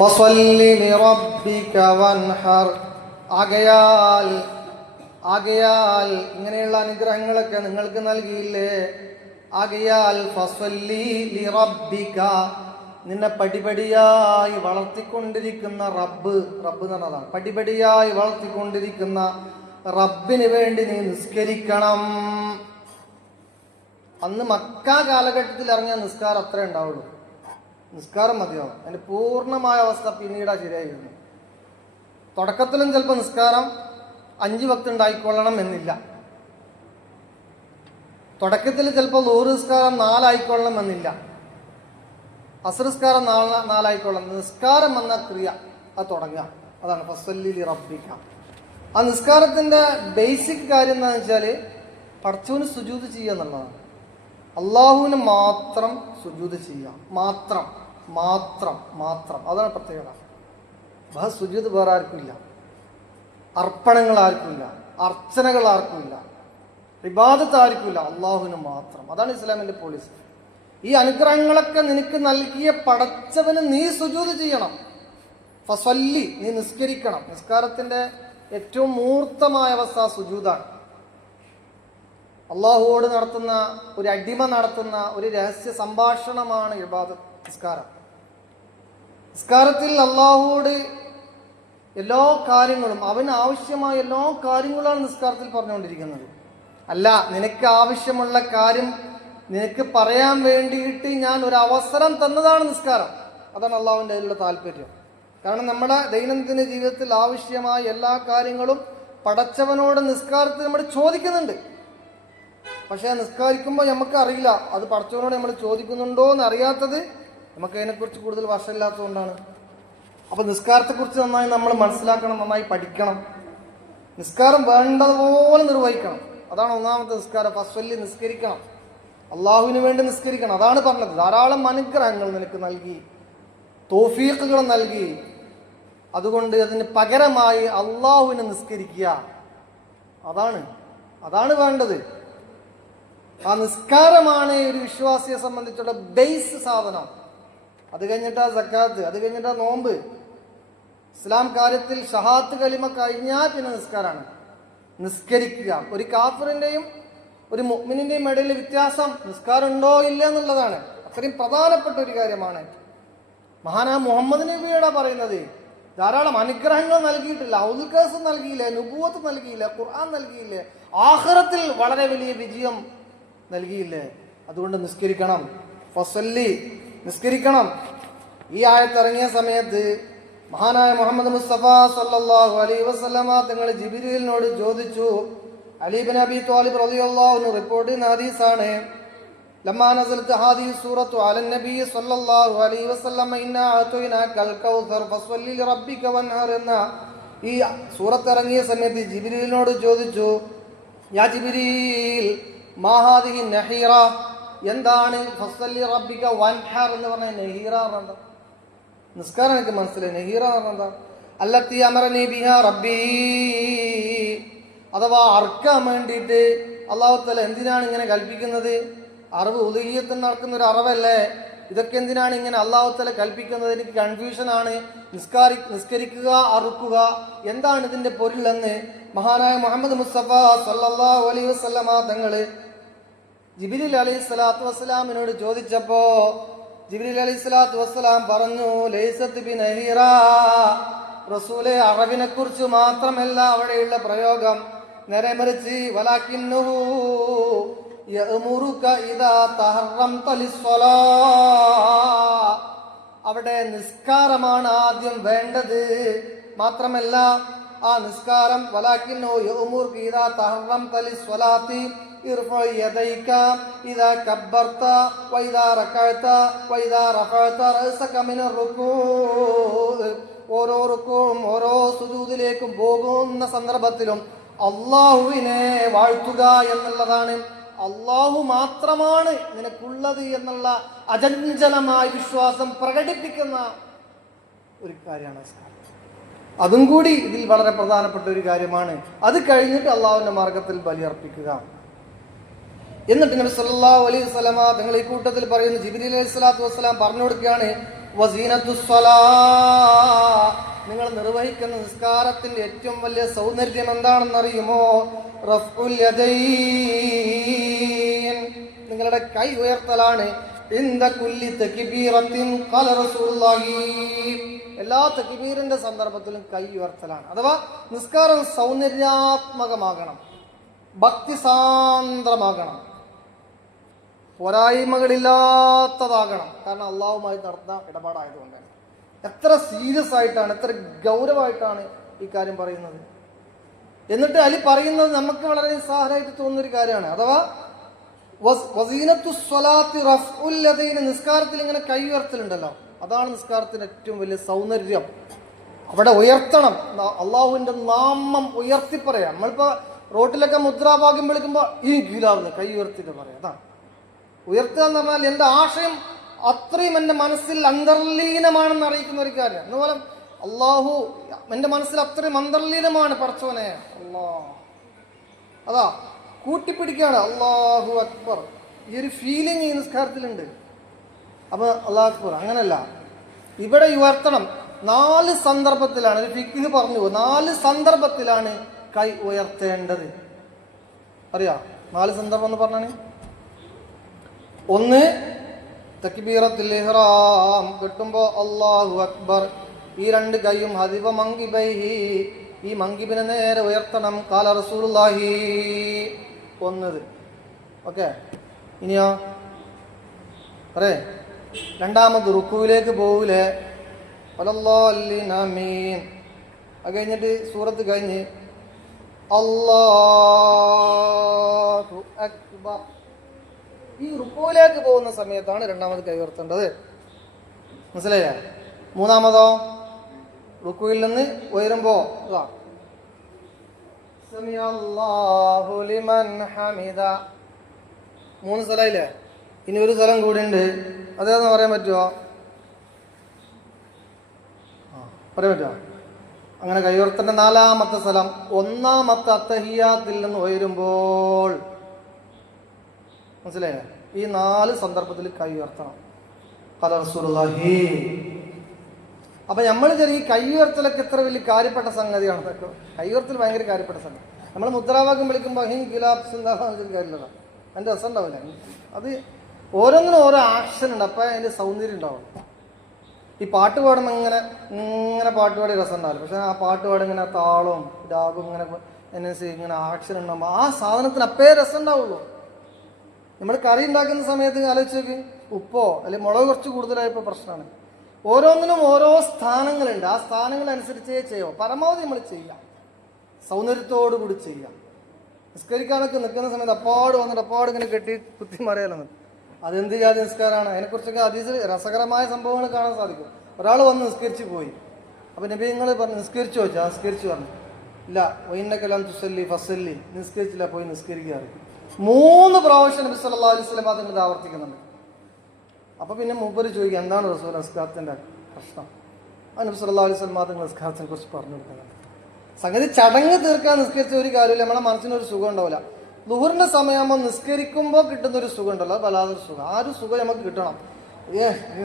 ഫസ്വല്ലി ലിറബ്ബിക വൻഹർ. ആകയാൽ ഇങ്ങനെയുള്ള അനുഗ്രഹങ്ങളൊക്കെ നിങ്ങൾക്ക് നൽകിയില്ലേ? ആകയാൽ ഫസ്വല്ലി ലിറബ്ബിക, നിന്നെ പടിപടിയായി വളർത്തിക്കൊണ്ടിരിക്കുന്ന റബ്ബ് എന്ന് പറഞ്ഞതാണ്. പടിപടിയായി വളർത്തിക്കൊണ്ടിരിക്കുന്ന റബ്ബിന് വേണ്ടി നീ നിസ്കരിക്കണം. അന്ന് മക്ക കാലഘട്ടത്തിൽ ഇറങ്ങിയ നിസ്കാരം അത്രേ ഉണ്ടാവുള്ളൂ. നിസ്കാരം മതിയാവും. അതിന്റെ പൂർണ്ണമായ അവസ്ഥ പിന്നീടാ ശരിയായിരുന്നു. തുടക്കത്തിലും ചിലപ്പോൾ നിസ്കാരം 5 വക്ത് ഉണ്ടായിക്കൊള്ളണം എന്നില്ല. തുടക്കത്തിൽ ചിലപ്പോൾ 100 നിസ്കാരം 4 ആയിക്കൊള്ളണം എന്നില്ല. അസ്ർ നിസ്കാരം 4 ആയിക്കൊള്ളണം. നിസ്കാരം എന്ന ക്രിയ അത് തുടങ്ങുക, അതാണ് ഫസ്വല്ലി ലിറബ്ബിക. ആ നിസ്കാരത്തിന്റെ ബേസിക് കാര്യം എന്താണെന്ന് വെച്ചാല് പടച്ചവന് സുജൂദ് ചെയ്യുക എന്നുള്ളതാണ്. അള്ളാഹുവിന് മാത്രം സുജൂദ് ചെയ്യുക, മാത്രം. അതാണ് പ്രത്യേകത. സുജൂദ് വേറെ ആർക്കുമില്ല, അർപ്പണങ്ങൾ ആർക്കുമില്ല, അർച്ചനകൾ ആർക്കുമില്ല, ഇബാദത്ത് ആർക്കുമില്ല, അള്ളാഹുവിന് മാത്രം. അതാണ് ഇസ്ലാമിന്റെ പോളിസി. ഈ അനുഗ്രഹങ്ങളൊക്കെ നിനക്ക് നൽകിയ പടച്ചവന് നീ സുജൂദ് ചെയ്യണം. ഫസ്വല്ലി, നീ നിസ്കരിക്കണം. നിസ്കാരത്തിന്റെ ഏറ്റവും മൂർത്തമായ അവസ്ഥ സുജൂദാണ്. അള്ളാഹുവോട് നടത്തുന്ന ഒരു അടിമ നടത്തുന്ന ഒരു രഹസ്യ സംഭാഷണമാണ് ഇബാദത്ത്, നിസ്കാരം. നിസ്കാരത്തിൽ അള്ളാഹുവോട് എല്ലാ കാര്യങ്ങളും, അവന് ആവശ്യമായ എല്ലാ കാര്യങ്ങളാണ് നിസ്കാരത്തിൽ പറഞ്ഞുകൊണ്ടിരിക്കുന്നത്. അല്ല, നിനക്ക് ആവശ്യമുള്ള കാര്യം നിനക്ക് പറയാൻ വേണ്ടിയിട്ട് ഞാൻ ഒരു അവസരം തന്നതാണ് നിസ്കാരം. അതാണ് അള്ളാഹുവിൻ്റെ അതിലുള്ള താല്പര്യം. കാരണം നമ്മുടെ ദൈനംദിന ജീവിതത്തിൽ ആവശ്യമായ എല്ലാ കാര്യങ്ങളും പടച്ചവനോട് നിസ്കാരത്തിൽ നമ്മൾ ചോദിക്കുന്നുണ്ട്. പക്ഷെ നിസ്കാരിക്കുമ്പോൾ നമുക്ക് അറിയില്ല അത് പടച്ചവനോട് നമ്മൾ ചോദിക്കുന്നുണ്ടോ എന്ന് അറിയാത്തത് നമുക്ക് അതിനെക്കുറിച്ച് കൂടുതൽ വശമില്ലാത്തതുകൊണ്ടാണ്. അപ്പൊ നിസ്കാരത്തെക്കുറിച്ച് നന്നായി നമ്മൾ മനസ്സിലാക്കണം, നന്നായി പഠിക്കണം. നിസ്കാരം വേണ്ടതുപോലെ നിർവഹിക്കണം. അതാണ് ഒന്നാമത്തെ നിസ്കാരം. ഫസ്വല്ലി, നിസ്കരിക്കണം. അള്ളാഹുവിന് വേണ്ടി നിസ്കരിക്കണം. അതാണ് പറഞ്ഞത്. ധാരാളം അനുഗ്രഹങ്ങൾ നിനക്ക് നൽകി, തൗഫീഖുകൾ നൽകി. അതുകൊണ്ട് അതിന് പകരമായി അള്ളാഹുവിനെ നിസ്കരിക്കുക. അതാണ് വേണ്ടത്. ആ നിസ്കാരമാണ് ഒരു വിശ്വാസിയെ സംബന്ധിച്ചുള്ള ബേസ് സാധനം. അത് കഴിഞ്ഞിട്ടാ സക്കാത്ത്, അത് കഴിഞ്ഞിട്ടാ നോമ്പ്. ഇസ്ലാം കാര്യത്തിൽ ഷഹാത്ത് കലിമ കഴിഞ്ഞാൽ പിന്നെ നിസ്കാരമാണ്. നിസ്കരിക്കുക. ഒരു കാഫിറിന്റെയും ഒരു മുഅ്മിനിന്റെയും ഇടയിൽ വ്യത്യാസം നിസ്കാരം ഉണ്ടോ ഇല്ല എന്നുള്ളതാണ്. അത്രയും പ്രധാനപ്പെട്ട ഒരു കാര്യമാണ്. മഹാനായ മുഹമ്മദ് നബിയോടാ പറയുന്നത്. ധാരാളം അനുഗ്രഹങ്ങൾ നൽകിയിട്ടില്ല. ഔദുൽ നൽകിയില്ലേ, നുബുവത്ത് നൽകിയില്ലേ, ഖുർആൻ നൽകിയില്ലേ, ആഖിറത്തിൽ വളരെ വലിയ വിജയം നൽകിയില്ലേ. അതുകൊണ്ട് നിസ്കരിക്കണം. ഫസ്വല്ലി, നിസ്കരിക്കണം. ഈ ആയത്ത് ഇറങ്ങിയ സമയത്ത് മഹാനായ മുഹമ്മദ് മുസ്തഫ സല്ലല്ലാഹു അലൈഹി വസല്ലമ തങ്ങൾ ജിബ്രീലിനോട് ചോദിച്ചു. അലി ഇബ്നു അബി ത്വാലിബ് റളിയല്ലാഹു അൻഹു റിപ്പോർട്ട് ചെയ്യുന്ന ഹദീസാണ്. ലമ്മാ നസലത്ത് ഹാദിഹി സൂറത്തു അലൻ നബി സല്ലല്ലാഹു അലൈഹി വസല്ലമ ഇന്നാ അഅതൈനാകൽ കൗസർ ഫസ്വല്ലി ലിറബ്ബിക വൻഹർ എന്ന ഈ സൂറത്ത് ഇറങ്ങിയ സമയത്ത് ജിബ്രീലിനോട് ചോദിച്ചു, യാ ജിബ്രീൽ മാ ഹാദിഹി നഹീറ, എന്താണ് ഫസ്വല്ലി റബ്ബിക വൻഹർ എന്ന് പറഞ്ഞ നഹീറ പറഞ്ഞ നിസ്കാരം എനിക്ക് മനസ്സിലായി. നഹീറ പറഞ്ഞ അല്ലത്തി അമറനി ബിഹാ റബ്ബി, അഥവാ അർക്കാൻ വേണ്ടിയിട്ട് അല്ലാഹു തആല എന്തിനാണ് ഇങ്ങനെ കൽപ്പിക്കുന്നത്? അറിവ് ഉദുഹിയത്തിൽ നടക്കുന്ന ഒരു അറിവല്ലേ? ഇതൊക്കെ എന്തിനാണ് ഇങ്ങനെ അല്ലാഹു തആല കൽപ്പിക്കുന്നത്? എനിക്ക് കൺഫ്യൂഷനാണ്. നിസ്കരിക്കുക, അറുക്കുക, എന്താണ് ഇതിന്റെ പൊരുളെന്ന് മഹാനായ മുഹമ്മദ് മുസ്തഫ സല്ലല്ലാഹു അലൈഹി വസല്ലമ തങ്ങള് ജിബ്രീൽ അലൈഹി സ്വലാത്തു വസ്സലാമിനോട് ചോദിച്ചപ്പോ ജിബ്രീൽ അലൈഹി സ്വലാത്തു വസ്സലാം പറഞ്ഞു, ലൈസത്ത് ബിനഹീറ, റസൂലെ അറബിനെ കുറിച്ച് മാത്രമല്ല അവിടെയുള്ള പ്രയോഗം, നേരെ മറിച്ച് വലാകിന്നഹു യഅ്മുറുക ഇദാ തഹറംത ലിസ്സലാ, അവിടെ നിസ്കാരമാണ് ആദ്യം വേണ്ടത്. മാത്രമല്ല ആ നിസ്കാരം വലാകിന്നഹു യഅ്മുറുക ഇദാ തഹറംത ലിസ്സലാത്തി ഇർഫഉ യദൈക ഇദാ കബ്ബർത വഇദാ റകഅത വഇദാ റഫഅത റഅസക മിനർ റുകൂ, ഓരോ റുകൂഉം ഓരോ സുജൂദിലേക്കും പോകുന്ന സന്ദർഭത്തിലും അള്ളാഹുവിനെ വാഴ്ത്തുക എന്നുള്ളതാണ്. അള്ളാഹു മാത്രമാണ് നിനക്കുള്ളത് എന്നുള്ള അചഞ്ചലമായ വിശ്വാസം പ്രകടിപ്പിക്കുന്ന ഒരു കാര്യമാണ്. അതും കൂടി ഇതിൽ വളരെ പ്രധാനപ്പെട്ട ഒരു കാര്യമാണ്. അത് കഴിഞ്ഞിട്ട് അള്ളാഹുവിന്റെ മാർഗത്തിൽ ബലിയർപ്പിക്കുക. എന്നിട്ട് നബി സല്ലല്ലാഹു അലൈഹി വസല്ലമ തങ്ങൾ ഈ കൂട്ടത്തിൽ പറയുന്നു, ജിബ്രീൽ അലൈഹി സ്വലാത്തു വസ്സലാം പറഞ്ഞു കൊടുക്കുകയാണ്, വസീനത്തുസ്സലാ, നിങ്ങൾ നിർവഹിക്കുന്ന നിസ്കാരത്തിന്റെ ഏറ്റവും വലിയ സൗന്ദര്യം എന്താണെന്നറിയുമോ? റഫ്ഉൽ യദൈൻ, നിങ്ങളുടെ കൈ ഉയർത്തലാണ്. ഇന്ദ കുല്ലി തക്ബീറത്തിൻ ഖാല റസൂലുള്ളാഹി, എല്ലാ തക്ബീറിന്റെ സന്ദർഭത്തിലും കൈ ഉയർത്തലാണ്. അഥവാ നിസ്കാരം സൗന്ദര്യാത്മകമാകണം, ഭക്തിസാന്ദ്രമാകണം, പോരായ്മകളില്ലാത്തതാകണം. കാരണം അള്ളാഹുമായി നടത്തുന്ന ഇടപാടായതുകൊണ്ടാണ്. എത്ര സീരിയസ് ആയിട്ടാണ്, എത്ര ഗൗരവമായിട്ടാണ് ഈ കാര്യം പറയുന്നത്. എന്നിട്ട് അലി പറയുന്നത് നമുക്ക് വളരെ നിസ്സാരമായിട്ട് തോന്നുന്നൊരു കാര്യമാണ്. അഥവാ വസീനത്തുസ്സലാത്തി റഫ്ഉൽ യദൈൻ, നിസ്കാരത്തിൽ ഇങ്ങനെ കൈ ഉയർത്തലുണ്ടല്ലോ, അതാണ് നിസ്കാരത്തിന്റെ ഏറ്റവും വലിയ സൗന്ദര്യം. അവിടെ ഉയർത്തണം, അള്ളാഹുവിന്റെ നാമം ഉയർത്തി പറയാം. നമ്മളിപ്പോ റോട്ടിലൊക്കെ മുദ്രാവാക്യം വിളിക്കുമ്പോ ഈ കീഴാവുന്നു, കൈ ഉയർത്തിട്ട് പറയാം. അതാണ് ഉയർത്തുക എന്ന് പറഞ്ഞാൽ എന്റെ ആശയം അത്രയും എന്റെ മനസ്സിൽ അന്തർലീനമാണെന്ന് അറിയിക്കുന്ന ഒരു കാര്യം. എന്നുപോലെ അള്ളാഹു എന്റെ മനസ്സിൽ അത്രയും അന്തർലീനമാണ് പടച്ചോനെ അള്ളാഹ്, അതാ കൂട്ടിപ്പിടിക്കുകയാണ് അല്ലാഹു അക്ബർ. ഈ ഒരു ഫീലിംഗ് ഈ നിസ്കാരത്തിലുണ്ട്. അപ്പൊ അല്ലാഹു അക്ബർ അങ്ങനല്ല, ഇവിടെ ഉയർത്തണം. 4 സന്ദർഭത്തിലാണ് ഒരു ഫിഖ് പറഞ്ഞു, 4 സന്ദർഭത്തിലാണ് കൈ ഉയർത്തേണ്ടത്. അറിയാ 4 സന്ദർഭം എന്ന് പറഞ്ഞാണ്? ഒന്ന്, തക്ബീറത്തുൽ ഇഹ്റാം കിട്ടുമ്പോ അല്ലാഹു അക്ബർ, ഈ 2 കൈയും ഹദിബ മങ്കിബൈഹി, ഈ മങ്കിബിനെ നേരെ ഉയർത്തണം. ഖാല റസൂലുള്ളാഹി, ഒന്നത്. ഓക്കെ, ഇനിയോ പറയേ. രണ്ടാമത് റുക്കുവിലേക്ക് പോവൂലേ, വലല്ലാഹിൻ ആമീൻ. അത് കഴിഞ്ഞിട്ട് സൂറത്ത് കഴിഞ്ഞ് അല്ലാഹു അക്ബർ, ഈ റുക്കുവിലേക്ക് പോകുന്ന സമയത്താണ് രണ്ടാമത് കൈ ഉയർത്തേണ്ടത്. മനസ്സിലായില്ലേ? മൂന്നാമതോ റുക്കുവിൽ നിന്ന് ഉയരുമ്പോ ഇതാ സമിഅല്ലാഹു ലിമൻ ഹമിദ. 3 സ്ഥലമില്ലേ? ഇനി ഒരു സ്ഥലം കൂടി ഉണ്ട്, അതേന്ന് പറയാൻ പറ്റുമോ? പറയാൻ പറ്റുമോ? അങ്ങനെ കൈയുയർത്തേണ്ട 4ാമത്തെ സ്ഥലം ഒന്നാമത്തെ അത്തഹിയ്യാത്തിൽ നിന്ന് ഉയരുമ്പോൾ. മനസ്സിലായില്ലേ? ഈ 4 സന്ദർഭത്തിൽ കൈ ഉയർത്തണം. ഖാല റസൂലുള്ളാഹി. അപ്പൊ നമ്മൾ ഈ കൈ ഉയർത്തലൊക്കെ എത്ര വലിയ കാര്യപ്പെട്ട സംഗതിയാണ്. കൈ ഉയർത്തൽ ഭയങ്കര കാര്യപ്പെട്ട സംഗതി. നമ്മൾ മുദ്രാവാക്യം വിളിക്കുമ്പോൾ ഹിൻ ഗുലാബ്സ് എന്താണെന്ന് കാര്യമില്ല, അതിന്റെ രസം ഉണ്ടാവില്ല. അത് ഓരോന്നിനും ഓരോ ആക്ഷൻ ഉണ്ട്, അപ്പൊ അതിന്റെ സൗന്ദര്യം ഉണ്ടാവും. ഈ പാട്ട് പാടുമ്പോൾ ഇങ്ങനെ പാട്ട് പാടി രസം ഉണ്ടാവില്ല. പക്ഷെ ആ പാട്ട് പാടും ഇങ്ങനെ താളവും രാഗവും ഇങ്ങനെ ആക്ഷൻ ഉണ്ടാകുമ്പോൾ ആ സാധനത്തിന് അപ്പേ രസം ഉണ്ടാവുള്ളൂ. നമ്മൾ കറി ഉണ്ടാക്കുന്ന സമയത്ത് ആലോചിച്ച് നോക്കി, ഉപ്പോ അല്ലെങ്കിൽ മുളക് കുറച്ച് കൂടുതലായപ്പോൾ പ്രശ്നമാണ്. ഓരോന്നിനും ഓരോ സ്ഥാനങ്ങളുണ്ട്, ആ സ്ഥാനങ്ങളനുസരിച്ചേ ചെയ്യാം. പരമാവധി നമ്മൾ ചെയ്യാം, സൗന്ദര്യത്തോടു കൂടി ചെയ്യാം. നിസ്കരിക്കാനൊക്കെ നിൽക്കുന്ന സമയത്ത് അപ്പാട് വന്നിട്ട് അപ്പാട് ഇങ്ങനെ കെട്ടി കുത്തി മറിയാലെന്ന്, അതെന്ത് ജാതി നിസ്കാരമാണ്? അതിനെക്കുറിച്ചൊക്കെ ഹദീസിൽ രസകരമായ സംഭവങ്ങൾ കാണാൻ സാധിക്കും. ഒരാൾ വന്ന് നിസ്കരിച്ച് പോയി. അപ്പൊ നബി നിങ്ങൾ പറഞ്ഞു നിസ്കരിച്ചു ചോദിച്ചാൽ നിസ്കരിച്ചു പറഞ്ഞു, ഇല്ല വൈന്നക്കലാം തുസല്ലി ഫസല്ലി, നിസ്കരിച്ചില്ല, പോയി നിസ്കരിക്കാറ്. 3 പ്രാവശ്യം നബി സല്ലല്ലാഹു അലൈഹി വസല്ലം അതിന് ആവർത്തിക്കുന്നുണ്ട്. അപ്പൊ പിന്നെ മൂപ്പര് ചോദിക്കുക എന്താണ് റസൂൽ നിസ്കാരത്തിന്റെ പ്രശ്നം? നബി സല്ലല്ലാഹു അലൈഹി വസല്ലം നിങ്ങൾ നിസ്കാരത്തിനെ കുറിച്ച് പറഞ്ഞു കൊടുക്കുന്നത്. സംഗതി ചടങ്ങ് തീർക്കാൻ നിസ്കരിച്ച ഒരു കാര്യമില്ല, നമ്മളെ മനസ്സിനൊരു സുഖം ഉണ്ടാവില്ല. ളുഹറിന്റെ സമയമാകുമ്പോൾ നിസ്കരിക്കുമ്പോൾ കിട്ടുന്ന ഒരു സുഖം ഉണ്ടല്ലോ, വല്ലാതൊരു സുഖം. ആ ഒരു സുഖം നമുക്ക് കിട്ടണം.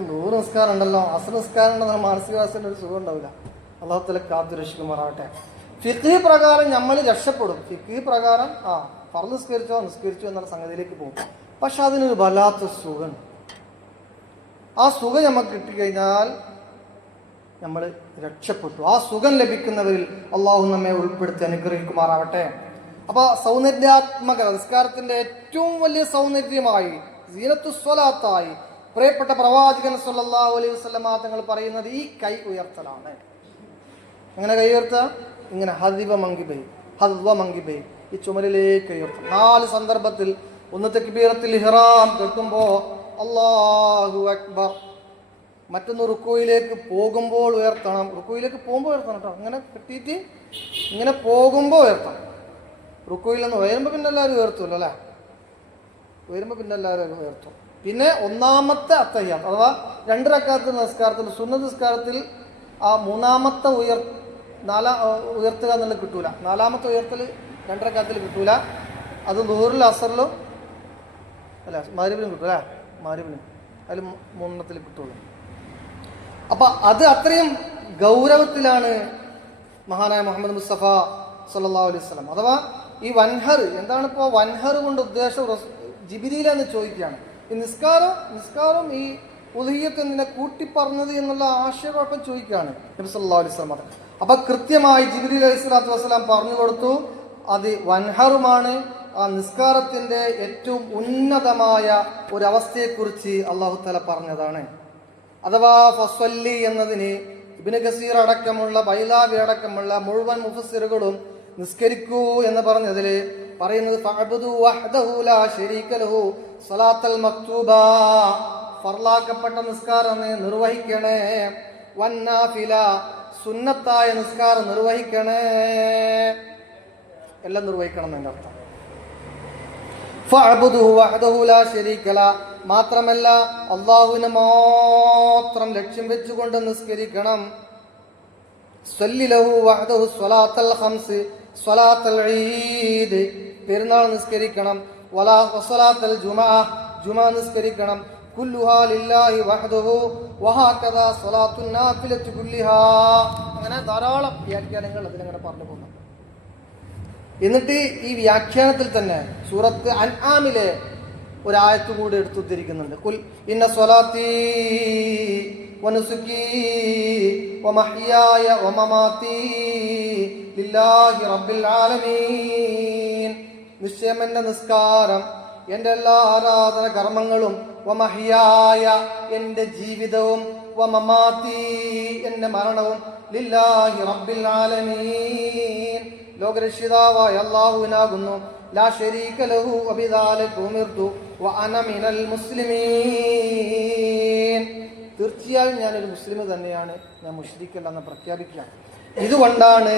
ളുഹർ നിസ്കാരം ഉണ്ടല്ലോ, അസ്ർ നിസ്കാരം ഉണ്ടെന്ന മാനസികവാസത്തിന് ഒരു സുഖം ഉണ്ടാവില്ല. അല്ലാഹു തആല കാത്തു രക്ഷിക്കുമാറാവട്ടെ. ഫിഖ് പ്രകാരം നമ്മൾ രക്ഷപ്പെടും. ഫിഖ് പ്രകാരം ഫർള് നിസ്കരിച്ചു എന്നുള്ള സംഗതിയിലേക്ക് പോകും. പക്ഷെ അതിനൊരു വല്ലാത്ത സുഖം, ആ സുഖം നമുക്ക് കിട്ടിക്കഴിഞ്ഞാൽ നമ്മൾ രക്ഷപ്പെട്ടു. ആ സുഖം ലഭിക്കുന്നവരിൽ അള്ളാഹു നമ്മെ ഉൾപ്പെടുത്തി അനുഗ്രഹിക്കുമാറാവട്ടെ. അപ്പൊ സൗന്ദര്യാത്മക നിസ്കാരത്തിന്റെ ഏറ്റവും വലിയ സൗന്ദര്യമായി, സീനത്തുസ്വലാത്തായി പ്രിയപ്പെട്ട പ്രവാചകൻ സല്ലല്ലാഹു അലൈഹി വസല്ലമ തങ്ങൾ പറയുന്നത് ഈ കൈ ഉയർത്തലാണ്. എങ്ങനെ കൈ ഉയർത്തുക? ഇങ്ങനെ ഹദ്വ മങ്കിബൈ, ഈ ചുമലിലേക്ക് ഉയർത്തും. 4 സന്ദർഭത്തിൽ. ഒന്ന് തക്ബീറത്തുൽ ഇഹ്റാം കെട്ടുമ്പോ അല്ലാഹു അക്ബർ. മറ്റൊന്ന് റുക്കുയിലേക്ക് പോകുമ്പോൾ ഉയർത്തണം. റുക്കുയിലേക്ക് പോകുമ്പോൾ ഉയർത്തണം കേട്ടോ. ഇങ്ങനെ കെട്ടിയിട്ട് ഇങ്ങനെ പോകുമ്പോൾ ഉയർത്തണം. റുക്കുയിൽ നിന്ന് ഉയരുമ്പോൾ പിന്നെ എല്ലാവരും ഉയർത്തുമല്ലോ അല്ലേ? ഉയരുമ്പോൾ പിന്നെ എല്ലാവരും ഉയർത്തും. പിന്നെ ഒന്നാമത്തെ അത്തഹിയ്യാത്ത് അഥവാ 2 റക്അത്ത് നിസ്കാരത്തിൽ, സുന്നത്ത് നിസ്കാരത്തിൽ ആ മൂന്നാമത്തെ ഉയർത്തുക എന്നുള്ളത് കിട്ടൂല. 4ാമത്തെ ഉയർത്തൽ 2 റക്അത്തിൽ കിട്ടൂല. അത് ളുഹറിലും അസറിലും അല്ല മഗ്‌രിബിനും കിട്ടും അല്ലേ? മഗ്‌രിബിനും അതിൽ 3 കിട്ടുള്ളൂ. അപ്പൊ അത് അത്രയും ഗൗരവത്തിലാണ് മഹാനായ മുഹമ്മദ് മുസ്തഫ സല്ലല്ലാഹു അലൈഹി വസല്ലം. അഥവാ ഈ വൻഹർ എന്താണ് ഇപ്പോൾ വൻഹർ കൊണ്ട് ഉദ്ദേശം? ജിബിരിയിലെന്ന് ചോദിക്കുകയാണ്. ഈ നിസ്കാരം ഈ ഉദഹിയത്ത് എന്തിനെ കൂട്ടിപ്പറഞ്ഞത് എന്നുള്ള ആശയക്കുഴപ്പം ചോദിക്കുകയാണ് നബി സല്ലല്ലാഹു അലൈഹി വസല്ലം. അപ്പൊ കൃത്യമായി ജിബ്രീൽ അലൈഹി സ്വലാത്തു വസ്സലാം പറഞ്ഞു കൊടുത്തു, അത് വൻഹറുമാണ്. ആ നിസ്കാരത്തിന്റെ ഏറ്റവും ഉന്നതമായ ഒരവസ്ഥയെക്കുറിച്ച് അല്ലാഹു തആല പറഞ്ഞതാണ്. അഥവാ ഫസ്വല്ലി എന്നതിന് ഇബ്നു കസീർ അടക്കമുള്ള ബൈലാവി അടക്കമുള്ള മുഴുവൻ മുഫസ്സിറുകളും നിസ്കരിക്കൂ എന്ന് പറഞ്ഞതിൽ പറയുന്നത് ഫഅബ്ദു വഹ്ദഹു ലാ ശരീക ലഹു സ്വലാത്തൽ മക്തൂബ, ഫർലാക്കപ്പെട്ട നിസ്കാരം നിർവഹിക്കണേ, വന്നാഫില സുന്നത്തായ നിസ്കാരം നിർവഹിക്കണേ, എല്ലാം നിർവഹിക്കണം എന്നതിന്റെ അർത്ഥം. ഫഅബ്ദുഹു വഹ്ദഹു ലാ ശരീക ല, മാത്രമല്ല അല്ലാഹുവിനെ മാത്രം ലക്ഷ്യം വെച്ചുകൊണ്ട് നിസ്കരിക്കണം. സ്വല്ലി ലഹു വഹ്ദഹു സ്വലാത്തൽ ഖംസ്, സ്വലാത്തൽ ഈദ് പെരുന്നാൾ നിസ്കരിക്കണം. വലാ സ്വലാത്തൽ ജുമുഅ, ജുമുഅ നിസ്കരിക്കണം. കുല്ലുഹാ ലില്ലാഹി വഹ്ദഹു വഹകദാ സ്വലാത്തുൻ നാഫിലത്തു കുല്ലിഹാ. അങ്ങനെ ധാരാളം വ്യാഖ്യാനങ്ങൾ അതിലങ്ങനെ പറഞ്ഞു പോകുന്നു. എന്നിട്ട് ഈ വ്യാഖ്യാനത്തിൽ തന്നെ സൂറത്ത് അൻആമിലെ ഒരായത്ത് കൂടി എടുത്തുദ്ധരിക്കുന്നുണ്ട്. ഖുൽ ഇന്ന സ്വലാത്തി വനുസുകി വമഹ്യായ വമമാതി ലില്ലാഹി റബ്ബിൽ ആലമീൻ, നിശ്ചയം എന്റെ നിസ്കാരം, എന്റെ എല്ലാ ആരാധന കർമ്മങ്ങളും, വമഹ്യായ എന്റെ ജീവിതവും, വമമാതി എന്റെ മരണവും, ലില്ലാഹി റബ്ബിൽ ആലമീൻ ലോകരക്ഷിതാവായ അല്ലാഹുവിനാകുന്നു. ലാ ശരീക ലഹു വബിദാലിക ഉമിർതു വഅന മിനൽ മുസ്ലിമീൻ, തീർച്ചയായും ഞാനൊരു മുസ്ലിം തന്നെയാണ്, ഞാൻ മുശ്രിക്കല്ല എന്ന് പ്രഖ്യാപിക്കുകയാണ്. ഇതുകൊണ്ടാണ്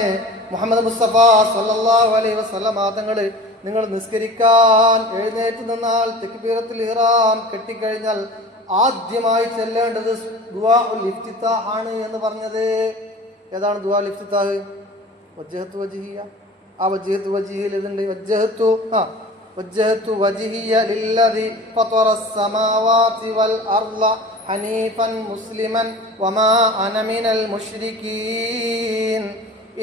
മുഹമ്മദ് മുസ്തഫ സല്ലല്ലാഹു അലൈഹി വസല്ലം തങ്ങൾ നിങ്ങൾ നിസ്കരിക്കാൻ എഴുന്നേറ്റ് നിന്നാൽ തക്ബീറത്തുൽ ഇഹ്റാം കെട്ടിക്കഴിഞ്ഞാൽ ആദ്യമായി ചെല്ലേണ്ടത് ദുആഉൽ ഇഫ്തിതാഹ് ആണ് എന്ന് പറഞ്ഞത്. ഏതാണ് ദുആഉൽ ഇഫ്തിതാഹ്? വജ്ജഹത്തു വജ്ഹിയ. ആ വജ്ജഹത്തു വജ്ഹിയിൽ ഇതുണ്ട്, വജ്ജഹത്തു വജ്ഹിയ ലില്ലദി ഫതറസ് സമാവാതി വൽ അർള ഹനീഫൻ മുസ്ലിമൻ വമാ അന മിനൽ മുശ്രികീൻ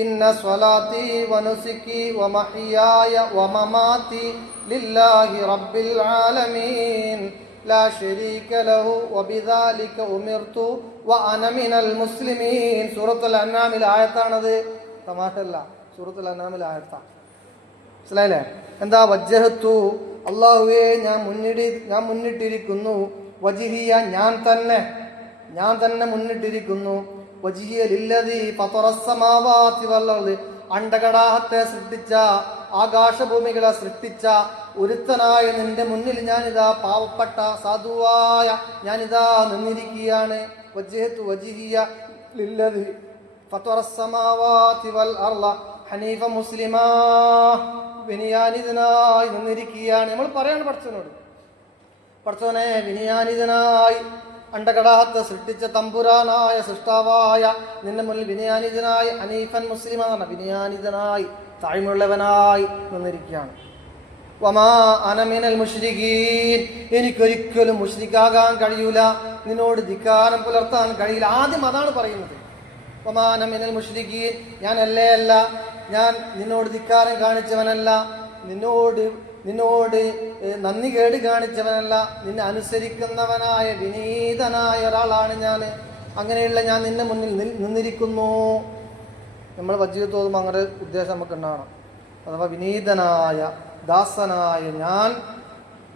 ഇന്ന സ്വലാത്തി വനുസുകി വമഹ്യായ വമമാതി ലില്ലാഹി റബ്ബിൽ ആലമീൻ ലാ ശരീക ലഹു വബിദാലിക ഉമിർതു വഅന മിനൽ മുസ്ലിമീൻ. സൂറത്തുൽ അൻആമിലെ ആയത്താണത്, തമാശല്ല, സൂറത്തുൽ അൻആമിലെ ആയത്താണ്. മനസ്സിലായില്ലേ? എന്താ വജ്ജഹത്തു, അല്ലാഹുവേ ഞാൻ മുന്നിട്ടിരിക്കുന്നു, വജ്ഹിയ ഞാൻ തന്നെ മുന്നിട്ടിരിക്കുന്നു, വജ്ഹിയ ലില്ലദി ഫതറസ് സമാവാതി വൽ അർള് അണ്ടകടാഹത്തെ സൃഷ്ടിച്ച, ആകാശഭൂമികളെ സൃഷ്ടിച്ച ഒരുത്തനായ നിന്റെ മുന്നിൽ ഞാനിതാ പാവപ്പെട്ട സാധുവായ ഞാനിതാ നിന്നിരിക്കുകയാണ്. വജ്ജഹത്തു വജ്ഹിയ ലില്ലദി ഫതറസ് സമാവാതി വൽ അർള ഹനീഫ മുസ്ലിമാ, വിനയാനിതനായി നിന്നിരിക്കുകയാണ്. നമ്മൾ പറയാണ് പഠിച്ചവനെ വിനയാനിതനായി അണ്ടകടാഹത്തെ സൃഷ്ടിച്ച തമ്പുരാനായ സൃഷ്ടാവായ നിന്റെ മുന്നിൽ വിനയാനിതനായി ഹനീഫൻ മുസ്ലിം എന്നാണ്, വിനയാനിതനായി താഴ്മയുള്ളവനായി നിന്നിരിക്കുകയാണ്. വമാ അന മിനൽ മുശ്രികീൻ, എനിക്കൊരിക്കലും മുശ്രിക്കാകാൻ കഴിയൂല, നിന്നോട് ധിക്കാരം പുലർത്താൻ കഴിയില്ല. ആദ്യം അതാണ് പറയുന്നത്. വമാ അന മിനൽ മുശ്രികീൻ, ഞാൻ ഞാൻ നിന്നോട് ധിക്കാരം കാണിച്ചവനല്ല, നിന്നോട് നന്ദി കേട് കാണിച്ചവനല്ല, നിന്നെ അനുസരിക്കുന്നവനായ വിനീതനായ ഒരാളാണ് ഞാൻ. അങ്ങനെയുള്ള ഞാൻ നിന്റെ മുന്നിൽ നിന്നിരിക്കുന്നു. നമ്മൾ വജ്ജിയത്ത് തോന്നുമ്പോൾ അങ്ങനെ ഉദ്ദേശം നമുക്ക് ഉണ്ടാകണം. അഥവാ വിനീതനായ ദാസനായ ഞാൻ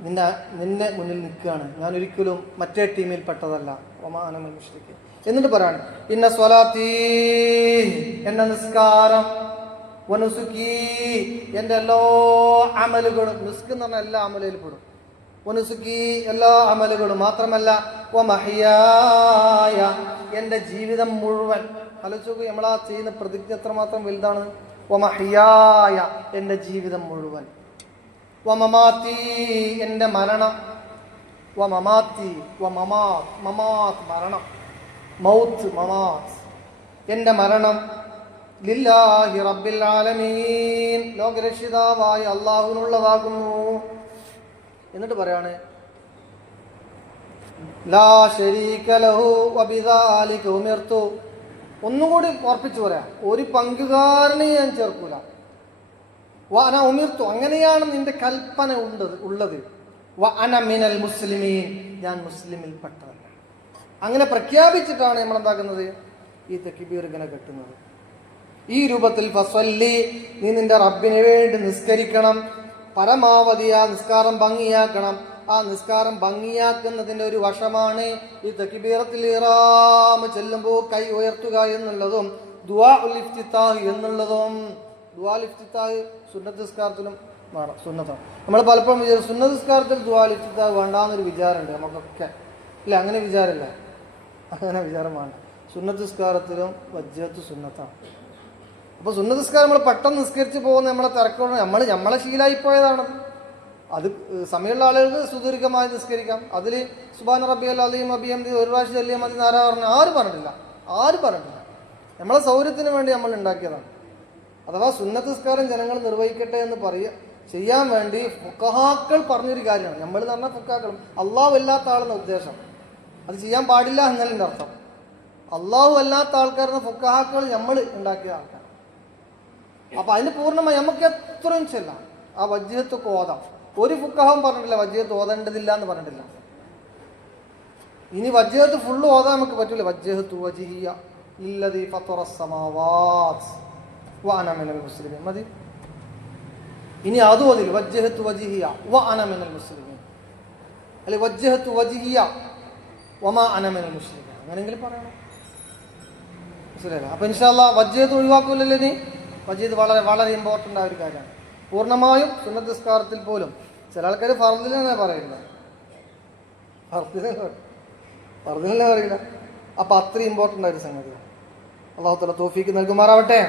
നിന്നെ മുന്നിൽ നിൽക്കുകയാണ്, ഞാൻ ഒരിക്കലും മറ്റേ ടീമിൽ പെട്ടതല്ല. ഒമാനമൽ മുശ്രിക്ക്. എന്നിട്ട് പറയാണ് ഇന്ന സ്വലാത്തി എന്ന നിസ്കാരം, വനുസുകി എന്റെ എല്ലാ അമലുകളും, നുസ്ക് എന്ന് പറഞ്ഞാൽ എല്ലാ അമലയിൽ പെടും, വനുസുകി എല്ലാ അമലുകളും, മാത്രമല്ല വമഹ്യായ എന്റെ ജീവിതം മുഴുവൻ. ആലോചിച്ചു നമ്മളാ ചെയ്യുന്ന പ്രതിജ്ഞ എത്രമാത്രം വലുതാണ്. വമഹ്യായ എന്റെ ജീവിതം മുഴുവൻ, വമമാതി എന്റെ മരണം, വമമാതി മമാത് മരണം, മൗത്ത് മമാത് എന്റെ മരണം, ലില്ലാഹി റബ്ബിൽ ആലമീൻ ലോകരക്ഷിതാവായ അല്ലാഹുവിനുള്ളതാകുന്നു. എന്നിട്ട് പറയാണ് ലാ ശരീക ലഹു വബിദാലിക ഉമിർതു. ഒന്നുകൂടി ഓർപ്പിച്ചു പറയാം, ഒരു പങ്കുകാരനെ ഞാൻ ചേർക്കൂല. വഅന ഉമിർതു, അങ്ങനെയാണ് നിന്റെ കൽപ്പന ഉള്ളത്. വഅന മിനൽ മുസ്ലിമീൻ, ഞാൻ മുസ്ലിമിൽപ്പെട്ടവൻ. അങ്ങനെ പ്രഖ്യാപിച്ചിട്ടാണ് നമ്മൾ എന്താക്കുന്നത്, ഈ തക്ബീർ ഇങ്ങനെ കെട്ടുന്നത്. ഈ രൂപത്തിൽ ഫസ്വല്ലി, നീ നിന്റെ റബ്ബിന് വേണ്ടി നിസ്കരിക്കണം. പരമാവധി ആ നിസ്കാരം ഭംഗിയാക്കണം. ആ നിസ്കാരം ഭംഗിയാക്കുന്നതിന്റെ ഒരു വശമാണ് ഈ തക്ബീറത്തുൽ ഇഹ്റാം ചെല്ലുമ്പോൾ കൈ ഉയർത്തുക എന്നുള്ളതും ദുആഉൽ ഇഫ്തിതാഹ് എന്നുള്ളതും. ദുആഉൽ ഇഫ്തിതാഹ് സുന്നത്ത് നിസ്കാരത്തിലും വേണം, സുന്നത്താണ്. നമ്മൾ പലപ്പോഴും വിചാരിക്കും സുന്നത്ത് നിസ്കാരത്തിൽ ദുആഉൽ ഇഫ്തിതാഹ് വേണ്ടാന്നൊരു വിചാരമുണ്ട് നമുക്കൊക്കെ. ഇല്ല, അങ്ങനെ വിചാരമില്ല, അങ്ങനെ വിചാരം വേണ്ട. സുന്നത്ത് നിസ്കാരത്തിലും വജ്ജത്ത് സുന്നത്താണ്. അപ്പോൾ സുന്നത്ത് നിസ്കാരം നമ്മൾ പെട്ടെന്ന് നിസ്കരിച്ച് പോകുന്ന നമ്മളെ തിരക്കുള്ള നമ്മളെ ശീലമായിപ്പോയതാണ്. അത് സമയമുള്ള ആളുകൾക്ക് സുദീർഘമായി നിസ്കരിക്കാം. അതിൽ സുബ്ഹാന റബ്ബിയൽ അലീം അബിഹംദി ഒരു പ്രാവശ്യം ചൊല്ലിയാൽ മതി നാരാ പറഞ്ഞ ആരും പറഞ്ഞിട്ടില്ല. നമ്മളെ സൗകര്യത്തിന് വേണ്ടി നമ്മൾ ഉണ്ടാക്കിയതാണ്. അഥവാ സുന്നത്ത് നിസ്കാരം ജനങ്ങൾ നിർവഹിക്കട്ടെ എന്ന് ചെയ്യാൻ വേണ്ടി ഫുഖഹാക്കൾ പറഞ്ഞൊരു കാര്യമാണ്. നമ്മൾ എന്ന് പറഞ്ഞാൽ ഫുഖഹാക്കളും അള്ളാഹു അല്ലാത്ത ആളെന്ന ഉദ്ദേശം. അത് ചെയ്യാൻ പാടില്ല എന്നതിൻ്റെ അർത്ഥം. അള്ളാഹു അല്ലാത്ത ആൾക്കാരെന്ന ഫുഖഹാക്കൾ നമ്മൾ ഉണ്ടാക്കിയ ആൾക്കാർ. അപ്പൊ അതിന് പൂർണ്ണമായി നമുക്ക് എത്രയും ചെല്ലാം. ആ വജ്ജഹത്തൊക്കെ ഓതാം. ഒരു ഫുഖഹാവും പറഞ്ഞിട്ടില്ല വജ്ജഹത്ത് ഓതേണ്ടതില്ല എന്ന് പറഞ്ഞിട്ടില്ല. ഇനി വജ്ജഹത്ത് ഫുള്ള് ഓതാൻ നമുക്ക് പറ്റൂല. വജ്ജഹത്തു വജ്ഹിയ ലില്ലദീ ഫത്തറസ് സമാവാത് വഅന മിനൽ മുസ്ലിമീൻ മതി. ഇനി അത് ഓതില്ല, വജ്ജഹത്തു വജ്ഹിയ വഅന മിനൽ മുസ്ലിമീൻ, അല്ലെ വജ്ജഹത്തു വജ്ഹിയ വമാ അന മിനൽ മുസ്ലിമീൻ, അങ്ങനെയെങ്കിലും പറയണം. മനസ്സിലായില്ല? അപ്പൊ ഇൻഷാ അല്ലാഹ് വജ്ജഹത്ത് ഒഴിവാക്കൂലല്ലേ നീ? വജ്ജഹത്ത് വളരെ വളരെ ഇമ്പോർട്ടൻ്റ് ആയ ഒരു കാര്യമാണ്. പൂർണ്ണമായും സുന്നത്ത് നിസ്കാരത്തിൽ പോലും ചില ആൾക്കാർ ഫർദിനെ പറയില്ല, ഫർദിനെ പറയില്ല. അപ്പൊ അത്രയും ഇമ്പോർട്ടൻ്റ് ആയൊരു സംഗതിയാണ്. അല്ലാഹു തആല തൗഫീഖ് നൽകുമാറാവട്ടെ.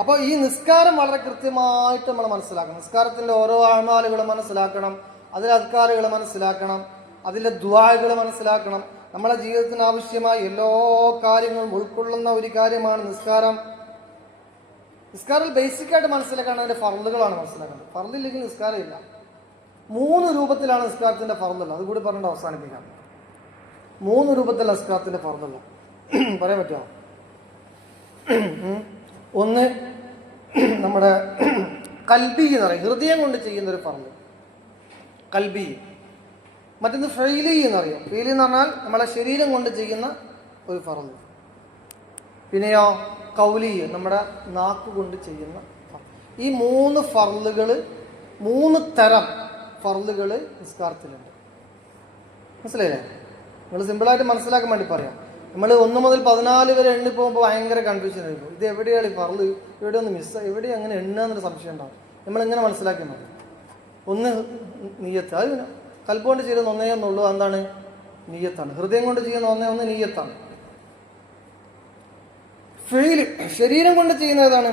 അപ്പോൾ ഈ നിസ്കാരം വളരെ കൃത്യമായിട്ട് നമ്മൾ മനസ്സിലാക്കണം. നിസ്കാരത്തിന്റെ ഓരോ അഅ്മാലുകൾ മനസ്സിലാക്കണം, അതിലെ അദ്കാറുകൾ മനസ്സിലാക്കണം, അതിലെ ദുആകൾ മനസ്സിലാക്കണം. നമ്മുടെ ജീവിതത്തിന് ആവശ്യമായ എല്ലാ കാര്യങ്ങളും ഉൾക്കൊള്ളുന്ന ഒരു കാര്യമാണ് നിസ്കാരം. നിസ്കാരം ബേസിക്കായിട്ട് മനസ്സിലാക്കാൻ അതിന്റെ ഫർളുകളാണ് മനസ്സിലാക്കേണ്ടത്. ഫർളില്ലെങ്കിൽ നിസ്കാരം ഇല്ല. 3 രൂപത്തിലാണ് നിസ്കാരത്തിന്റെ ഫർളുകൾ. അതുകൂടി പറഞ്ഞിട്ട് അവസാനിപ്പിക്കാം. 3 രൂപത്തിലുള്ള നിസ്കാരത്തിന്റെ ഫർളുകൾ പറയാൻ പറ്റുമോ? ഒന്ന് നമ്മുടെ കൽബി എന്ന് പറയും, ഹൃദയം കൊണ്ട് ചെയ്യുന്ന ഒരു ഫർള്, കൽബി. മറ്റൊന്ന് ഫെയിലി എന്നറിയാം. ഫെയിലി എന്ന് പറഞ്ഞാൽ നമ്മളെ ശരീരം കൊണ്ട് ചെയ്യുന്ന ഒരു ഫർള്. പിന്നെയോ കൗലി, നമ്മുടെ നാക്ക് കൊണ്ട് ചെയ്യുന്ന. ഈ 3 ഫർളുകൾ, 3 തരം ഫർളുകൾ നിസ്കാരത്തിലുണ്ട്. മനസ്സിലായില്ലേ? നിങ്ങൾ സിമ്പിളായിട്ട് മനസ്സിലാക്കാൻ വേണ്ടി പറയാം. നമ്മൾ 1 മുതൽ 14 വരെ എണ്ണി പോകുമ്പോൾ ഭയങ്കര കൺഫ്യൂഷൻ ആയിരിക്കും. ഇത് എവിടെയാണ് ഈ ഫർള്, എവിടെ ഒന്ന് മിസ്, എവിടെ അങ്ങനെ എണ്ണാന്നൊരു സംശയം ഉണ്ടാവും. നമ്മളിങ്ങനെ മനസ്സിലാക്കിയാൽ മതി. ഒന്ന് നിയ്യത്ത്, അത് കൽബ് കൊണ്ട് ചെയ്യുന്ന ഒന്നേ ഒന്നുള്ളൂ. എന്താണ്? നിയ്യത്താണ്. ഹൃദയം കൊണ്ട് ചെയ്യുന്ന ഒന്ന് നിയ്യത്താണ്. ഫീല്, ശരീരം കൊണ്ട് ചെയ്യുന്ന ഏതാണ്?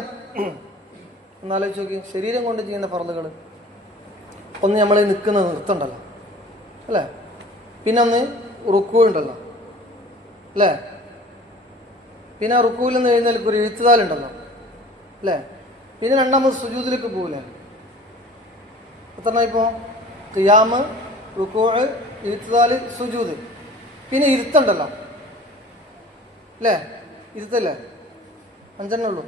ഒന്നാലോചിച്ച് നോക്കി. ശരീരം കൊണ്ട് ചെയ്യുന്ന ഫർളുകൾ ഒന്ന് നമ്മൾ നിൽക്കുന്ന നൃത്തമുണ്ടല്ലോ, അല്ലേ? പിന്നെ ഒന്ന് റുക്കൂ ഉണ്ടല്ലോ, അല്ലേ? പിന്നെ റുക്കൂവിൽ നിന്ന് എഴുന്നേൽക്ക് ഒരു എഴുത്തുതാലുണ്ടല്ലോ, അല്ലേ? പിന്നെ രണ്ടാമത് സുജൂദിലേക്ക് പോകില്ലേ? എത്ര ഇപ്പോൾ? ഖിയാമ്, റുക്കൂ, എഴുത്തുതാല്, സുജൂദ്. പിന്നെ ഇരുത്തുണ്ടല്ലോ, അല്ലേ? ഇരുത്തല്ലേ? 5 ഉള്ളൂ.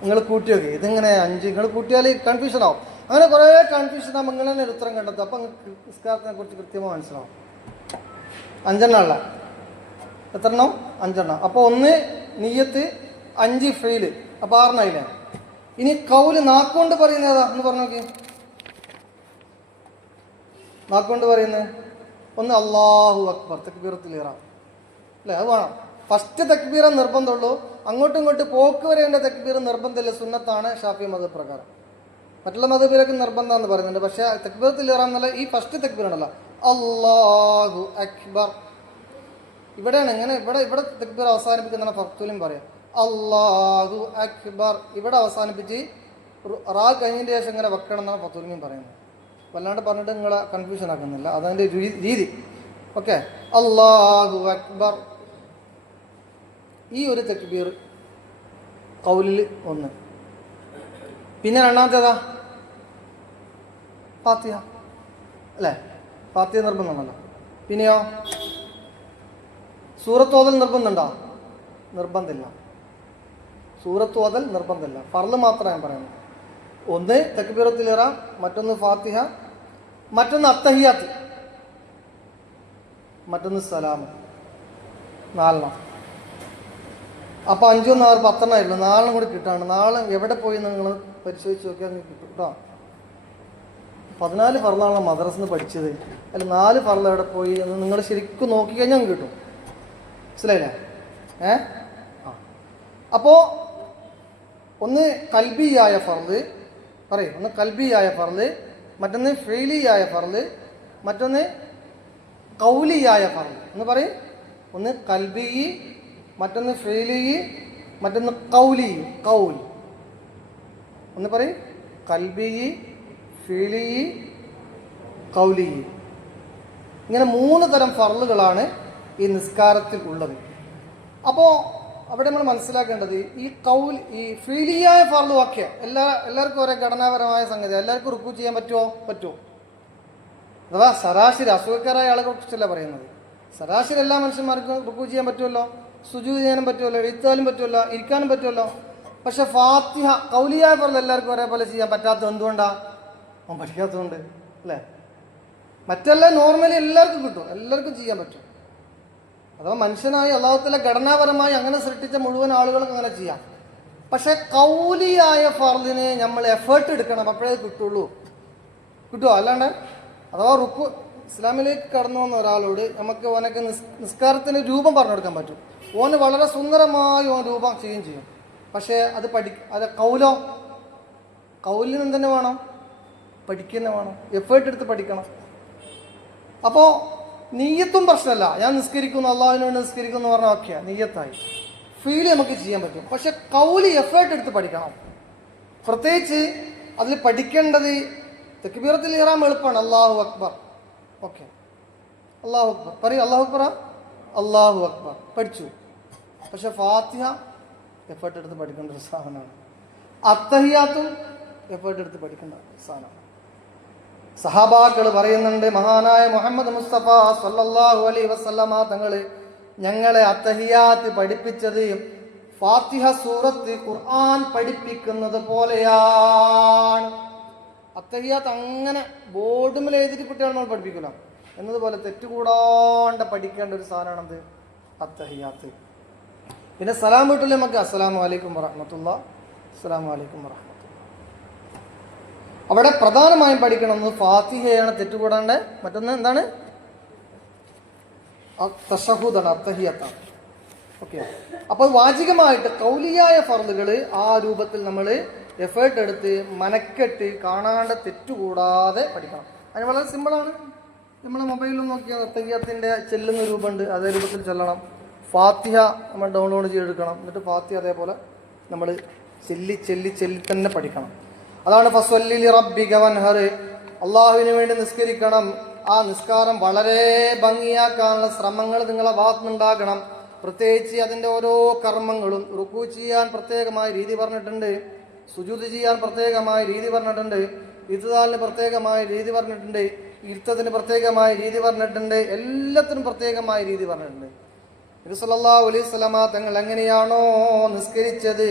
നിങ്ങൾ കൂട്ടി നോക്കി. ഇതിങ്ങനെ 5 നിങ്ങൾ കൂട്ടിയാൽ കൺഫ്യൂഷൻ ആവും. അങ്ങനെ കുറേ കൺഫ്യൂഷൻ ആകുമ്പോൾ നിങ്ങൾ തന്നെ ഒരു ഉത്തരം കണ്ടെത്തും. അപ്പം നിസ്കാരത്തിനെ കുറിച്ച് കൃത്യമായി മനസ്സിലാവും. 5 ഉള്ള എത്ര എണ്ണം? 5. അപ്പോൾ 1 നിയ്യത്ത്, 5 ഫെയില്, അപ്പോൾ 6 ആയില്ലേ? ഇനി കൗല് നാക്കുകൊണ്ട് പറയുന്നതാ എന്ന് പറഞ്ഞു നോക്കി. നാക്കുകൊണ്ട് പറയുന്നത് ഒന്ന് അല്ലാഹു അക്ബർ, തക്ബീറത്തുൽ ഇഹ്റാം, അല്ലേ? അത് വേണം. ഫസ്റ്റ് തക്ബീറ നിർബന്ധമുള്ളൂ. അങ്ങോട്ടും ഇങ്ങോട്ട് പോക്ക് വരേണ്ട തക്ബീർ നിർബന്ധമില്ല, സുന്നത്താണ് ഷാഫി മദ്ഹബ് പ്രകാരം. മറ്റുള്ള മദ്ഹബിലൊക്കെ നിർബന്ധം എന്ന് പറയുന്നുണ്ട്. പക്ഷേ തക്ബീറത്തുൽ ഇഹ്റാം എന്നുള്ള ഈ ഫസ്റ്റ് തക്ബീർ ഉണ്ടല്ലോ, അല്ലാഹു അക്ബർ, ഇവിടെയാണ് ഇങ്ങനെ. ഇവിടെ തക്ബീർ അവസാനിപ്പിക്കുന്ന ഫത്തുലും പറയാം അല്ലാഹു അക്ബർ. ഇവിടെ അവസാനിപ്പിച്ച് റാ കഴിഞ്ഞതിന് ശേഷം ഇങ്ങനെ വെക്കണം എന്നാണ് ഫത്തുലും പറയുന്നത്. വല്ലാണ്ട് പറഞ്ഞിട്ട് നിങ്ങളെ കൺഫ്യൂഷൻ ആക്കുന്നില്ല, അതതിൻ്റെ രീതി. ഓക്കെ, അല്ലാഹു അക്ബർ. ഈ ഒരു തക്ബീർ ഖൗലിൽ 1. പിന്നെ രണ്ടാമത്തേതാ? ഫാത്തിഹ, അല്ലേ? ഫാത്തിഹ നിർബന്ധമാണല്ലോ. പിന്നെയോ സൂറത്ത് ഓതൽ നിർബന്ധമുണ്ടോ? നിർബന്ധമില്ല. സൂറത്ത് ഓതൽ നിർബന്ധമില്ല. ഫർള് മാത്രമാണ് ഞാൻ പറയുന്നത്. ഒന്ന് തക്ബീറത്തുൽ ഇഹ്റാം, മറ്റൊന്ന് ഫാത്തിഹ, മറ്റൊന്ന് അത്തഹിയാത്ത്, മറ്റൊന്ന് സലാം. 4. അപ്പോൾ 5 1 6 10 ആയിരുന്നു. 4 കൂടി കിട്ടാണ്. നാളെ എവിടെ പോയി നിങ്ങൾ പരിശോധിച്ച് നോക്കിയാൽ നിങ്ങൾക്ക് കിട്ടും കേട്ടോ. 14 ഫർളാണല്ലോ മദ്രസയിൽ നിന്ന് പഠിച്ചത്. അല്ല 4 ഫർള് എവിടെ പോയി എന്ന് നിങ്ങൾ ശരിക്കും നോക്കിക്കഴിഞ്ഞാൽ കിട്ടും. മനസ്സിലായില്ലേ? അപ്പോൾ ഒന്ന് കൽബിയായ ഫർള് പറയും, ഒന്ന് കൽബിയായ ഫർള്, മറ്റൊന്ന് ഫീലിയായ ഫർള്, മറ്റൊന്ന് കൗലിയായ ഫർള്. ഒന്ന് പറയും, ഒന്ന് കൽബി, മറ്റൊന്ന് ഫീലി, മറ്റൊന്ന് കൗലി. കൗൽ ഒന്ന് പറയും, കൽബി, ഫീലി, കൗലി. ഇങ്ങനെ 3 തരം ഫർളുകളാണ് ഈ നിസ്കാരത്തിൽ ഉള്ളത്. അപ്പോൾ അവിടെ നമ്മൾ മനസ്സിലാക്കേണ്ടത് ഈ ഈ ഫീലിയായ ഫർള് വാക്യം എല്ലാവർക്കും ഒരേ ഘടനാപരമായ സംഗതി. എല്ലാവർക്കും റുക്കു ചെയ്യാൻ പറ്റുമോ? അഥവാ ശരാശരി അസുഖക്കാരായ ആളുകളെ കുറിച്ചല്ല പറയുന്നത്. ശരാശരി എല്ലാ മനുഷ്യന്മാർക്കും റുക്കു ചെയ്യാൻ പറ്റുമല്ലോ, സുജൂദ് ചെയ്യാനും പറ്റുമല്ലോ, എഴുത്താലും പറ്റുമല്ലോ, ഇരിക്കാനും പറ്റുമല്ലോ. പക്ഷെ ഫാത്തിഹ കൗലിയായ ഫർള് എല്ലാവർക്കും ഒരേപോലെ ചെയ്യാൻ പറ്റാത്തത് എന്തുകൊണ്ടാണ്? അവൻ പഠിക്കാത്തതുകൊണ്ട് അല്ലേ? മറ്റെല്ലാം നോർമലി എല്ലാവർക്കും കിട്ടും, എല്ലാവർക്കും ചെയ്യാൻ പറ്റും. അഥവാ മനുഷ്യനായി അല്ലാഹു തആല ഘടനാപരമായി അങ്ങനെ സൃഷ്ടിച്ച മുഴുവൻ ആളുകൾക്കും അങ്ങനെ ചെയ്യാം. പക്ഷെ കൗലിയായ ഫർളിന് നമ്മൾ എഫേർട്ട് എടുക്കണം, അപ്പോഴേ കിട്ടുള്ളൂ. കിട്ടുമോ? അല്ലാണ്ട് അഥവാ റുക്കു ഇസ്ലാമിലേക്ക് കടന്നു വന്ന ഒരാളോട് നമുക്ക് ഓനക്ക് നിസ്കാരത്തിന് രൂപം പറഞ്ഞു കൊടുക്കാൻ പറ്റും. ഓന് വളരെ സുന്ദരമായി ഓൻ രൂപം ചെയ്യുകയും ചെയ്യും. പക്ഷേ അത് കൗലിന് തന്നെ വേണം, പഠിക്കുന്ന വേണം, എഫേർട്ട് എടുത്ത് പഠിക്കണം. അപ്പോൾ നീയത്തും പ്രശ്നമല്ല. ഞാൻ നിസ്കരിക്കുന്നു, അള്ളാഹുവിന് വേണ്ടി നിസ്കരിക്കുന്നു എന്ന് പറഞ്ഞാൽ ഓക്കെ, നീയത്തായി. ഫീൽ നമുക്ക് ചെയ്യാൻ പറ്റും. പക്ഷെ കൗലി എഫേർട്ട് എടുത്ത് പഠിക്കണം. പ്രത്യേകിച്ച് അതിൽ പഠിക്കേണ്ടത് തക്ബീറത്തുൽ ഇഹ്റാം എളുപ്പമാണ്. അല്ലാഹു അക്ബർ, ഓക്കെ, അല്ലാഹു അക്ബർ പറയും, അല്ലാഹു അക്ബർ, അല്ലാഹു അക്ബർ പഠിച്ചു. പക്ഷെ ഫാത്തിഹ എഫേർട്ട് എടുത്ത് പഠിക്കേണ്ട ഒരു സാധനമാണ്. അത്തഹിയാത്തും എഫേർട്ട് എടുത്ത് പഠിക്കേണ്ട സാധനമാണ്. സഹാബാക്കൾ പറയുന്നുണ്ട്, മഹാനായ മുഹമ്മദ് മുസ്തഫ സല്ലല്ലാഹു അലൈഹി വസല്ലമ തങ്ങൾ ഞങ്ങളെ അത്തഹിയാത്ത് പഠിപ്പിച്ചത് ഫാത്തിഹ സൂറത്ത് ഖുർആൻ പഠിപ്പിക്കുന്നത് പോലെയാണ്. അത്തഹിയാത്ത് അങ്ങനെ ബോർഡുമേൽ എഴുതിയിട്ട് കുട്ടികളെ നമ്മൾ പഠിപ്പിക്കില്ല എന്നതുപോലെ തെറ്റുകൂടാണ്ട് പഠിക്കേണ്ട ഒരു സാധനമാണത് അത്തഹിയാത്ത്. പിന്നെ സലാം വീട്ടിൽ നമുക്ക് അസ്സലാമു അലൈക്കും വറഹ്മത്തുള്ളാഹി, അസ്സലാമു അലൈക്കും വറഹ്മത്തുള്ളാഹി. അവിടെ പ്രധാനമായും പഠിക്കണമെന്ന് ഫാത്തിഹയാണ്, തെറ്റുകൂടാണ്ട്. മറ്റൊന്ന് എന്താണ്? തശഹുദാണ്, അത്തഹിയത്താണ്. ഓക്കെ. അപ്പോൾ വാചികമായിട്ട് കൗലിയായ ഫർളുകൾ ആ രൂപത്തിൽ നമ്മൾ എഫേർട്ട് എടുത്ത് മനക്കെട്ട് കാണാണ്ട് തെറ്റുകൂടാതെ പഠിക്കണം. അതിന് വളരെ സിമ്പിളാണ്. നമ്മൾ മൊബൈലിൽ നോക്കിയാൽ അത്തഹിയത്തിൻ്റെ ചെല്ലുന്ന രൂപമുണ്ട്, അതേ രൂപത്തിൽ ചെല്ലണം. ഫാത്തിഹ നമ്മൾ ഡൗൺലോഡ് ചെയ്തെടുക്കണം. എന്നിട്ട് ഫാത്തിഹ അതേപോലെ നമ്മൾ ചെല്ലി തന്നെ പഠിക്കണം. അതാണ് ഫസ്വല്ലി ലിറബ്ബിക വൻഹർ, അള്ളാഹുവിന് വേണ്ടി നിസ്കരിക്കണം. ആ നിസ്കാരം വളരെ ഭംഗിയാക്കാനുള്ള ശ്രമങ്ങൾ നിങ്ങളെ ഭാഗത്തുനിന്നുണ്ടാകണം. പ്രത്യേകിച്ച് അതിൻ്റെ ഓരോ കർമ്മങ്ങളും, റുക്കൂ ചെയ്യാൻ പ്രത്യേകമായ രീതി പറഞ്ഞിട്ടുണ്ട്, സുജൂദ് ചെയ്യാൻ പ്രത്യേകമായ രീതി പറഞ്ഞിട്ടുണ്ട്, ഇത്ദാലിന് പ്രത്യേകമായ രീതി പറഞ്ഞിട്ടുണ്ട്, ഇരുത്തത്തിന് പ്രത്യേകമായ രീതി പറഞ്ഞിട്ടുണ്ട്, എല്ലാത്തിനും പ്രത്യേകമായ രീതി പറഞ്ഞിട്ടുണ്ട്. നബി സല്ലല്ലാഹു അലൈഹി വസല്ലമ തങ്ങൾ എങ്ങനെയാണോ നിസ്കരിച്ചത്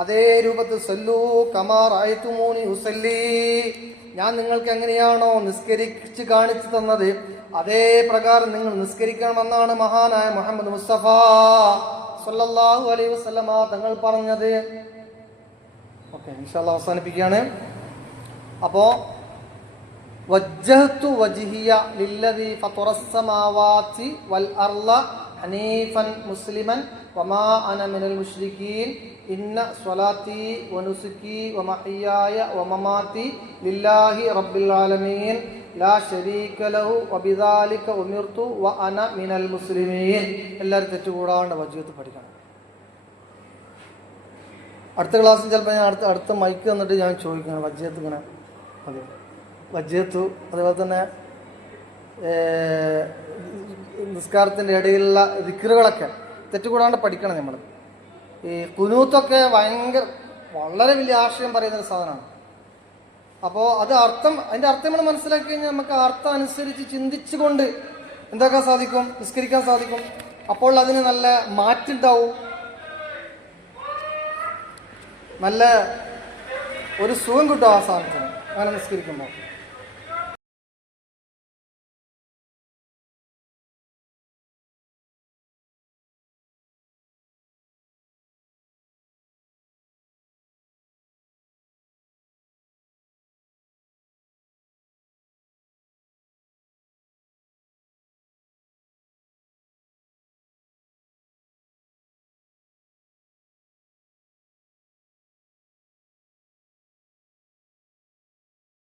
അതേ രൂപത്തിൽ സല്ലൂ കമാ റഅയ്തുമൂനി ഉസല്ലി, ഞാൻ നിങ്ങൾക്ക് എങ്ങനെയാണോ നിസ്കരിച്ച് കാണിച്ചു തന്നത് അതേ പ്രകാരം നിങ്ങൾ നിസ്കരിക്കണമെന്നാണ് മഹാനായ മുഹമ്മദ് മുസ്തഫ സല്ലല്ലാഹു അലൈഹി വസല്ലമ തങ്ങൾ പറഞ്ഞത്. ഓക്കെ, ഇൻഷാല്ലാഹ് അവസാനിപ്പിക്കുകയാണ്. അപ്പോൾ വജ്ജഹ്തു വജ്ഹിയ ലില്ലദീ ഫത്തറസ് സമാവാതി വൽ അർള ഹനീഫൻ മുസ്ലിമൻ വമാ അന മിനൽ മുശ്രികീൻ ഇന്ന സ്വലാത്തി വനുസുക്കി വമഹിയായ വമമാതി ലില്ലാഹി റബ്ബിൽ ആലമീൻ ലാ ശരീക ലഹു വബിദാലിക ഉമിർതു വഅന മിനൽ മുസ്ലിമീൻ. എല്ലാവരും തെറ്റുകൂടാണ്ട് വജ്ജഹത്ത് പഠിക്കണം. അടുത്ത ക്ലാസ്സിൽ ചിലപ്പോൾ ഞാൻ അടുത്ത മൈക്ക് തന്നിട്ട് ഞാൻ ചോദിക്കണം വജ്ജഹത്ത് ഇങ്ങനെ. അതെ, വജ്ജഹത്തു അതുപോലെ തന്നെ നിസ്കാരത്തിൻ്റെ ഇടയിലുള്ള ദിക്റുകളൊക്കെ തെറ്റുകൂടാണ്ട് പഠിക്കണം നമ്മൾ. ഈ കുനൂത്തൊക്കെ വളരെ വലിയ ആശയം പറയുന്നൊരു സാധനമാണ്. അപ്പോൾ അതിൻ്റെ അർത്ഥം നമ്മൾ മനസ്സിലാക്കി കഴിഞ്ഞാൽ നമുക്ക് ആ അർത്ഥം അനുസരിച്ച് ചിന്തിച്ചുകൊണ്ട് എന്താക്കാൻ സാധിക്കും? നിസ്കരിക്കാൻ സാധിക്കും. അപ്പോൾ അതിന് നല്ല മാറ്റുണ്ടാവും, നല്ല ഒരു സുഖം കിട്ടും ആ സാധനത്തിന് അങ്ങനെ നിസ്കരിക്കുമ്പോൾ.